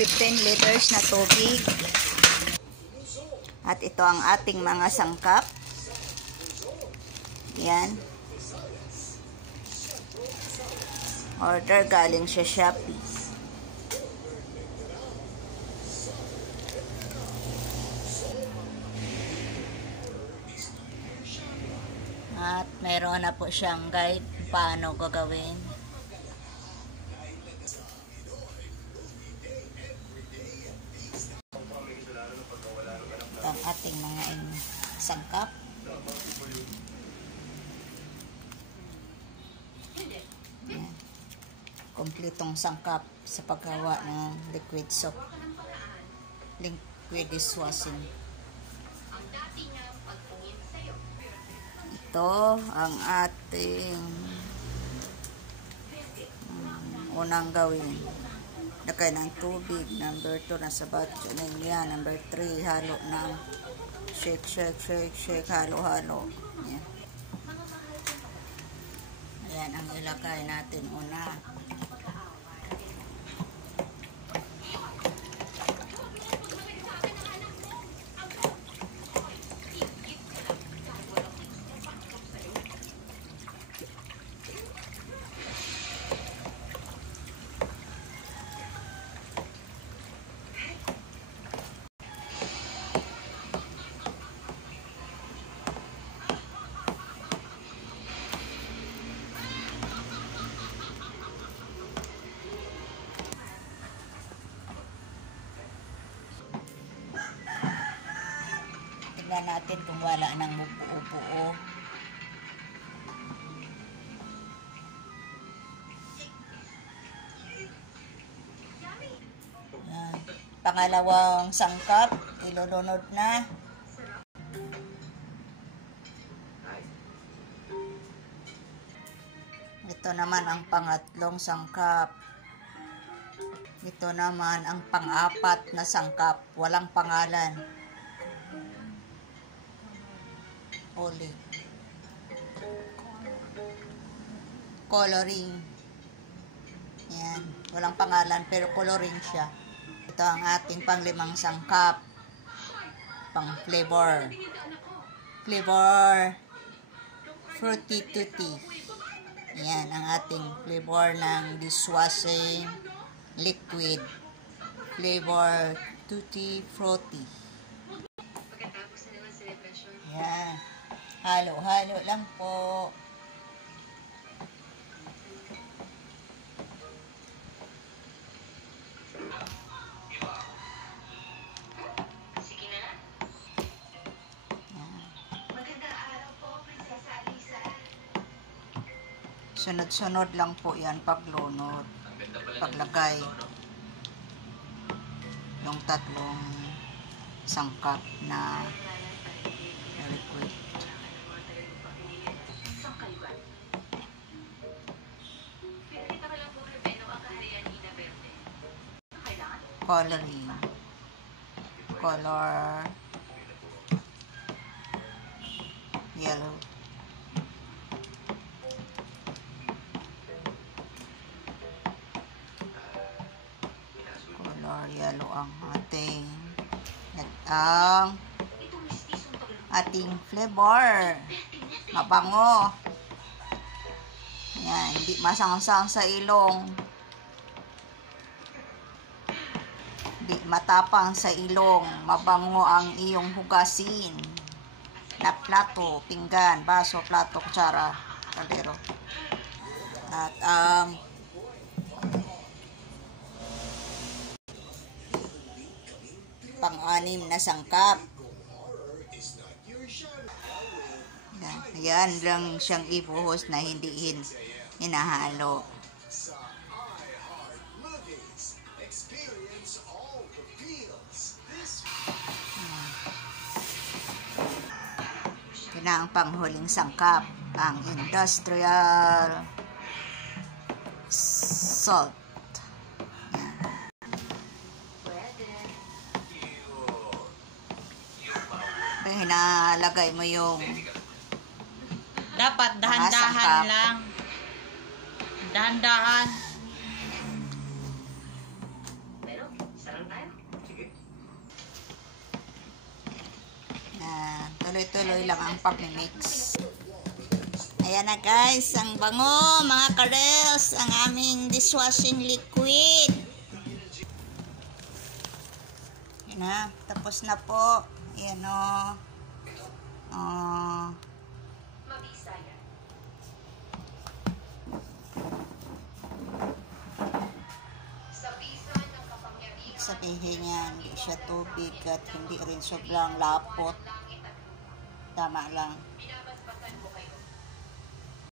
15 liters na tubig. At ito ang ating mga sangkap. Yan. Order galing sa Shopee. At meron na po siyang guide paano gagawin. Ito ang ating mga sangkap. Yan. Kompletong sangkap sa paggawa ng liquid soap. Liquid dishwashing. Ito ang ating unang gawin. Lagay ng tubig. Number 2 nasa batch. Yan. Number 3 halo ng shake, shake, shake, shake. Halo, halo. Yan. Ayan ang ilagay natin una. Tignan natin kung wala nang buo-buo. Yan. Pangalawang sangkap, ilulunod na. Ito naman ang pangatlong sangkap. Ito naman ang pang-apat na sangkap, walang pangalan. Oli. Coloring. Yan. Walang pangalan pero coloring siya. Ito ang ating pang-limang sangkap. Pang flavor. Flavor Fruity Tutti. Yan ang ating flavor ng dishwashing liquid. Flavor Tutti Fruity. Yan. Halo-halo lang po. Sige na. Magandang araw po, Prinsesa Alisa. Sunod-sunod lang po yan paglunod. Paglagay yung tatlong sangkap na liquid. Coloring. Color yellow. Color yellow ang ating flavor. Mabango. Yan, hindi masangsang sa ilong. Hindi matapang sa ilong. Mabango ang iyong hugasin na plato, pinggan, baso, plato, kutsara, kaldero. At pang-anim na sangkap. Yan lang siyang ibuhos na hindi hinahalo. Yan ang panghuling sangkap, ang industrial salt. Hinalagay mo yung dapat dahan-dahan lang. Dahan-dahan. Pero, sarap Tuloy-tuloy lang ang pag-mix. Ayan na guys, ang bango mga karels, ang aming dishwashing liquid. Ayan na, tapos na po. Ayan o. Mabisaya. Sa bisa ng kapangyarihan. Sabihin niya, hindi siya tubig at hindi rin sobrang lapot. Tama lang.